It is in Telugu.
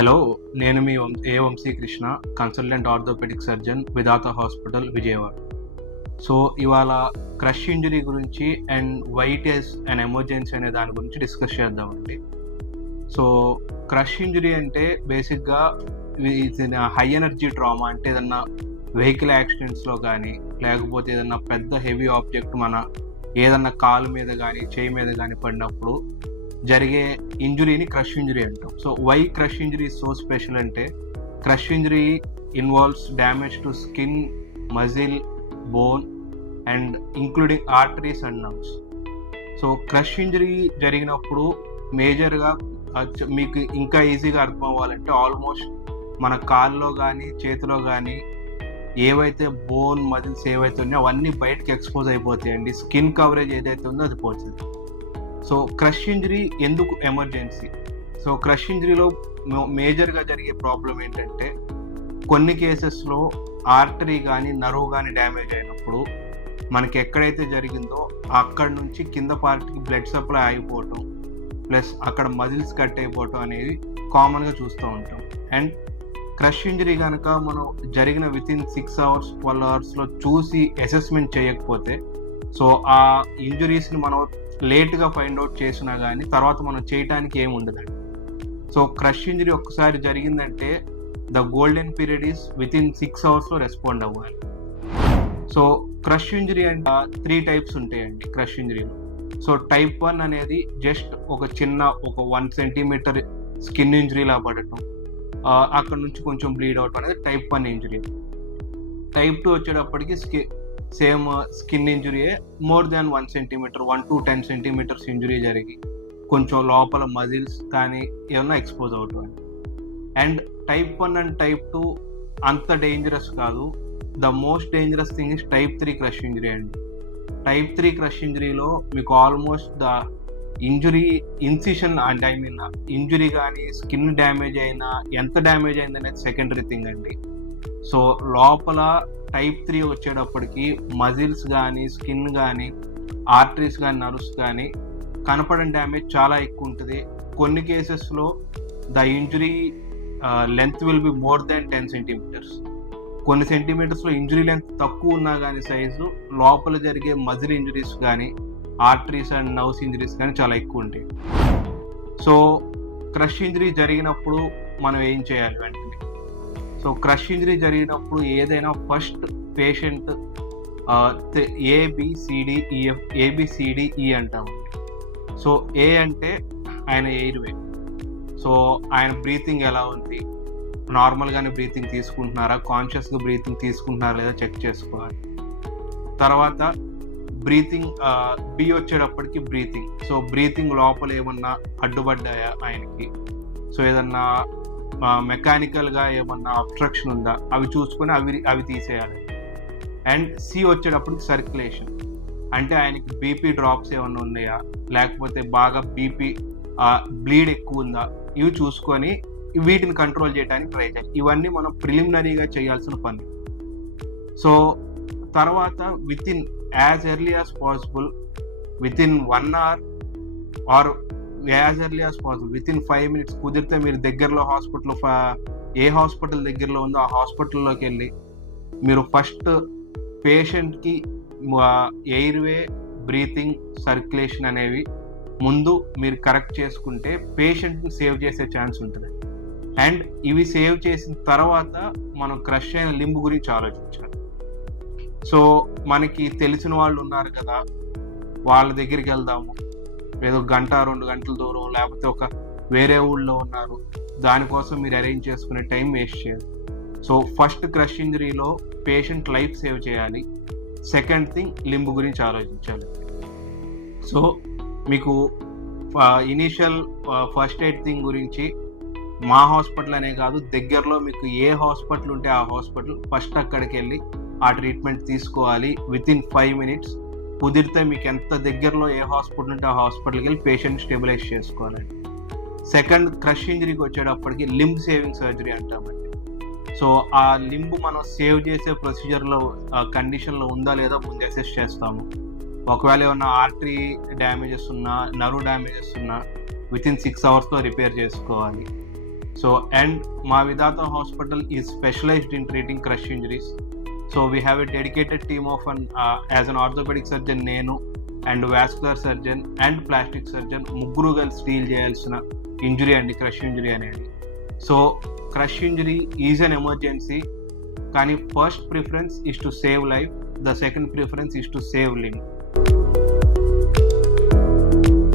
హలో, నేను మీ Vamsi Krishna, consultant orthopaedic surgeon, Vidhata hospital, Vijayawada. So ఇవాళ క్రష్ ఇంజరీ గురించి and why it is and emergency అనే దాని గురించి డిస్కస్ చేద్దామండి. సో క్రష్ ఇంజరీ అంటే బేసిక్గా హై ఎనర్జీ ట్రామా, అంటే ఏదన్నా వెహికల్ యాక్సిడెంట్స్లో కానీ లేకపోతే ఏదన్నా పెద్ద హెవీ ఆబ్జెక్ట్ మన ఏదన్నా కాలు మీద కానీ చేయి మీద కానీ పడినప్పుడు జరిగే ఇంజురీని క్రష్ ఇంజరీ అంటాం. So why crush injury so special అంటే crush injury involves damage to skin, muscle, bone and including arteries and nerves. So crush injury జరిగినప్పుడు మేజర్గా మీకు ఇంకా ఈజీగా అర్థం అవ్వాలంటే ఆల్మోస్ట్ మన కాల్లో కానీ చేతిలో కానీ ఏవైతే బోన్, మజిల్స్ ఏవైతే ఉన్నాయో అవన్నీ బయటకి ఎక్స్పోజ్ అయిపోతాయండి. స్కిన్ కవరేజ్ ఏదైతే ఉందో అది పోతుంది. సో క్రష్ ఇంజరీ ఎందుకు ఎమర్జెన్సీ? సో క్రష్ ఇంజరీలో మేజర్గా జరిగే ప్రాబ్లం ఏంటంటే కొన్ని కేసెస్లో ఆర్టరీ కానీ నర్వ్ కానీ డ్యామేజ్ అయినప్పుడు మనకి ఎక్కడైతే జరిగిందో అక్కడి నుంచి కింద పార్ట్కి బ్లడ్ సప్లై ఆగిపోవటం ప్లస్ అక్కడ మజిల్స్ కట్ అయిపోవటం అనేది కామన్గా చూస్తూ ఉంటాం. అండ్ క్రష్ ఇంజరీ కనుక మనం జరిగిన వితిన్ 6 hours 12 hours చూసి అసెస్మెంట్ చేయకపోతే సో ఆ ఇంజురీస్ని మనం లేట్గా ఫైండ్ అవుట్ చేసినా కానీ తర్వాత మనం చేయటానికి ఏమి ఉండదండి. సో క్రష్ ఇంజరీ ఒక్కసారి జరిగిందంటే the golden period is within 6 hours respond అవ్వాలి. సో క్రష్ ఇంజరీ అంటే 3 types ఉంటాయండి క్రష్ ఇంజరీలో. సో టైప్ 1 అనేది జస్ట్ ఒక 1 centimeter స్కిన్ ఇంజరీలా పడటం, అక్కడ నుంచి కొంచెం బ్లీడ్ అవుట్ అనేది టైప్ 1 ఇంజరీ. టైప్ 2 వచ్చేటప్పటికి సేమ్ స్కిన్ ఇంజరీయే, more than 1 centimeter 1 to 10 centimeters injury జరిగి కొంచెం లోపల మజిల్స్ కానీ ఏమన్నా ఎక్స్పోజ్ అవుతుంది. అండ్ టైప్ 1 అండ్ టైప్ 2 అంత డేంజరస్ కాదు. The most dangerous thing is type 3 crush injury అండి. టైప్ 3 క్రష్ ఇంజరీలో మీకు ఆల్మోస్ట్ ద ఇంజురీ ఇన్సిషన్ అంటే ఇంజురీ కానీ స్కిన్ డ్యామేజ్ అయినా ఎంత డ్యామేజ్ అయింది అనేది సెకండరీ థింగ్ అండి. సో లోపల టైప్ 3 వచ్చేటప్పటికి మజిల్స్ కానీ స్కిన్ కానీ ఆర్టరీస్ కానీ నర్వ్స్ కానీ కనపడని డ్యామేజ్ చాలా ఎక్కువ ఉంటుంది. కొన్ని కేసెస్లో the injury length will be more than 10 centimeters. కొన్ని సెంటీమీటర్స్లో ఇంజురీ లెంత్ తక్కువ ఉన్నా కానీ సైజు లోపల జరిగే మజిల్ ఇంజురీస్ కానీ ఆర్టరీస్ అండ్ నర్వ్స్ ఇంజరీస్ కానీ చాలా ఎక్కువ ఉంటాయి. సో క్రష్ ఇంజరీ జరిగినప్పుడు మనం ఏం చేయాలి వెంటనే? సో క్రష్ ఇంజరీ జరిగినప్పుడు ఏదైనా ఫస్ట్ పేషెంట్ ABCDE అంటామండి. సో ఏ అంటే ఆయన ఎయిర్వే. సో ఆయన బ్రీతింగ్ ఎలా ఉంది, నార్మల్గానే బ్రీతింగ్ తీసుకుంటున్నారా, కాన్షియస్గా బ్రీతింగ్ తీసుకుంటున్నారా లేదా చెక్ చేసుకోవాలి. తర్వాత బ్రీతింగ్, బి వచ్చేటప్పటికి బ్రీతింగ్. సో బ్రీతింగ్ లోపల ఏమన్నా అడ్డుపడ్డాయా ఆయనకి, సో ఏదన్నా మెకానికల్గా ఏమన్నా అబ్స్ట్రక్షన్ ఉందా అవి చూసుకొని అవి తీసేయాలి. అండ్ సి వచ్చేటప్పటికి సర్క్యులేషన్, అంటే ఆయనకి బీపీ డ్రాప్స్ ఏమన్నా ఉన్నాయా లేకపోతే బాగా బీపీ బ్లీడ్ ఎక్కువ ఉందా ఇవి చూసుకొని వీటిని కంట్రోల్ చేయడానికి ట్రై చేయాలి. ఇవన్నీ మనం ప్రిలిమినరీగా చేయాల్సిన పని. సో తర్వాత within as early as possible within 1 hour or as early as possible within 5 minutes కుదిరితే మీరు దగ్గరలో హాస్పిటల్, ఏ హాస్పిటల్ దగ్గరలో ఉందో ఆ హాస్పిటల్లోకి వెళ్ళి మీరు ఫస్ట్ పేషెంట్కి ఎయిర్వే, బ్రీతింగ్, సర్క్యులేషన్ అనేవి ముందు మీరు కరెక్ట్ చేసుకుంటే పేషెంట్ని సేవ్ చేసే ఛాన్స్ ఉంటుంది. అండ్ ఇవి సేవ్ చేసిన తర్వాత మనం క్రష్ అయిన లింబ్ గురించి ఆలోచించాలి. సో మనకి తెలిసిన వాళ్ళు ఉన్నారు కదా, వాళ్ళ దగ్గరికి వెళ్దాము, ఏదో 1-2 గంటల దూరం లేకపోతే ఒక వేరే ఊళ్ళో ఉన్నారు, దానికోసం మీరు అరేంజ్ చేసుకునే టైం వేస్ట్ చేయాలి. సో ఫస్ట్ క్రష్ ఇంజరీలో పేషెంట్ లైఫ్ సేవ్ చేయాలి. సెకండ్ థింగ్ లింబ్ గురించి ఆలోచించాలి. సో మీకు ఇనీషియల్ ఫస్ట్ ఎయిడ్ థింగ్ గురించి మా హాస్పిటల్ అనే కాదు, దగ్గరలో మీకు ఏ హాస్పిటల్ ఉంటే ఆ హాస్పిటల్ ఫస్ట్ అక్కడికి వెళ్ళి ఆ ట్రీట్మెంట్ తీసుకోవాలి వితిన్ 5 minutes. కుదిరితే మీకు ఎంత దగ్గరలో ఏ హాస్పిటల్ ఉంటే ఆ హాస్పిటల్కి వెళ్ళి పేషెంట్ స్టెబిలైజ్ చేసుకోవాలి. సెకండ్ క్రష్ ఇంజరీకి వచ్చేటప్పటికి లింబ్ సేవింగ్ సర్జరీ అంటామండి. సో ఆ లింబ్ మనం సేవ్ చేసే ప్రొసీజర్లో కండిషన్లో ఉందా లేదా ముందు అసెస్ చేస్తాము. ఒకవేళ ఏమన్నా ఆర్టరీ డ్యామేజెస్ ఉన్నా, నర్వ్ డ్యామేజెస్ ఉన్నా వితిన్ 6 hours రిపేర్ చేసుకోవాలి. So, and మా Vidhata hospital is specialised in treating crush injuries. So we have a dedicated team of as an orthopaedic surgeon నేను and vascular surgeon and plastic surgeon ముగ్గురు కలిసి డీల్ చేయాల్సిన ఇంజురీ అండి క్రష్ ఇంజురీ అనేది. So crush injury is an emergency, కానీ first preference is to save life, the second preference is to save limb.